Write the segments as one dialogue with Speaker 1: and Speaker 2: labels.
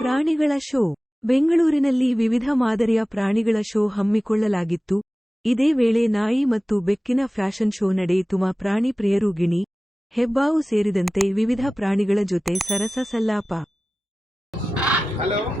Speaker 1: ಪ್ರಾಣಿಗಳ ಶೋ. ಬೆಂಗಳೂರಿನಲ್ಲಿ ವಿವಿಧ ಮಾದರಿಯ ಪ್ರಾಣಿಗಳ ಶೋ ಹಮ್ಮಿಕೊಳ್ಳಲಾಗಿತ್ತು. ಇದೇ ವೇಳೆ ನಾಯಿ ಮತ್ತು ಬೆಕ್ಕಿನ ಫ್ಯಾಷನ್ ಶೋ ನಡೆಯಿತು. ಮಾ ಪ್ರಾಣಿ ಪ್ರಿಯರು ಗಿಣಿ ಹೆಬ್ಬಾವು ಸೇರಿದಂತೆ ವಿವಿಧ ಪ್ರಾಣಿಗಳ ಜೊತೆ ಸರಸ ಸಲ್ಲಾಪ.
Speaker 2: Hello,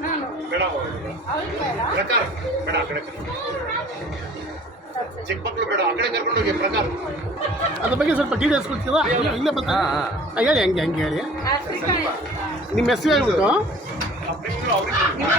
Speaker 2: ಬೇಡ. ಪ್ರಕಾರ ಬೇಡ ಆ ಕಡೆ ಕರ್ಕೊಂಡು ಹೋಗು. ಚಿಕ್ಕ ಮಕ್ಕಳು ಬೇಡ ಆ ಕಡೆ ಕರ್ಕೊಂಡು ಹೋಗಿ ಪ್ರಕಾರ.
Speaker 3: ಅದ್ರ ಬಗ್ಗೆ ಸ್ವಲ್ಪ ಡೀಟೇಲ್ಸ್ ಕೊಡ್ತೀವಾ ಇಲ್ಲೇ ಬಂತ ಹೇಳಿ ಹಂಗೆ ಹಂಗೆ ಹೇಳಿ. ನಿಮ್ಮ ಹೆಸರು ಹೇಳ್ಬಿಟ್ಟು.
Speaker 2: ಅವ್ರಿಬ್ರು ಅವ್ರಿಬ್ರು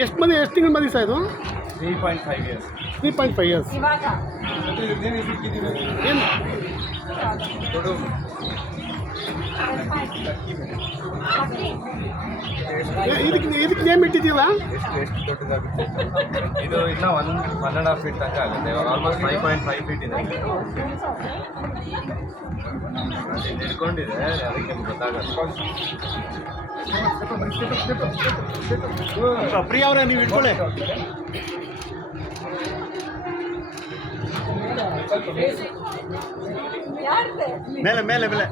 Speaker 3: ಎಷ್ಟು ಮಂದಿ ಎಷ್ಟು ತಿಂಗಳು ಮಂದಿ ಸರ್ ಇದು?
Speaker 4: Three point five
Speaker 3: years three point five
Speaker 5: years
Speaker 3: ಏನು ಇದಕ್ಕೆ ಇದಕ್ಕೆ ನೇಮ್ ಇಟ್ಟಿದ್ದೀರಾ
Speaker 4: ಎಷ್ಟು ಎಷ್ಟು ದೊಡ್ಡದಾಗುತ್ತೆ ಇದು ಇನ್ನ one one and half feet ತನಕ ಆಗುತ್ತೆ. ಇವಾಗ almost five point five feet ಇದೆ ಹಿಡ್ಕೊಂಡಿದೆ. ಅದಕ್ಕೆ ಗೊತ್ತಾಗಲ್ಲ.
Speaker 3: ಪ್ರಿಯ ಅವರೇ ನೀವು ಇಟ್ಕೊಳ್ಳಿ ಮೇಲೆ ಮೇಲೆ ಮೇಲೆ.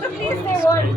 Speaker 5: Photo please, they want.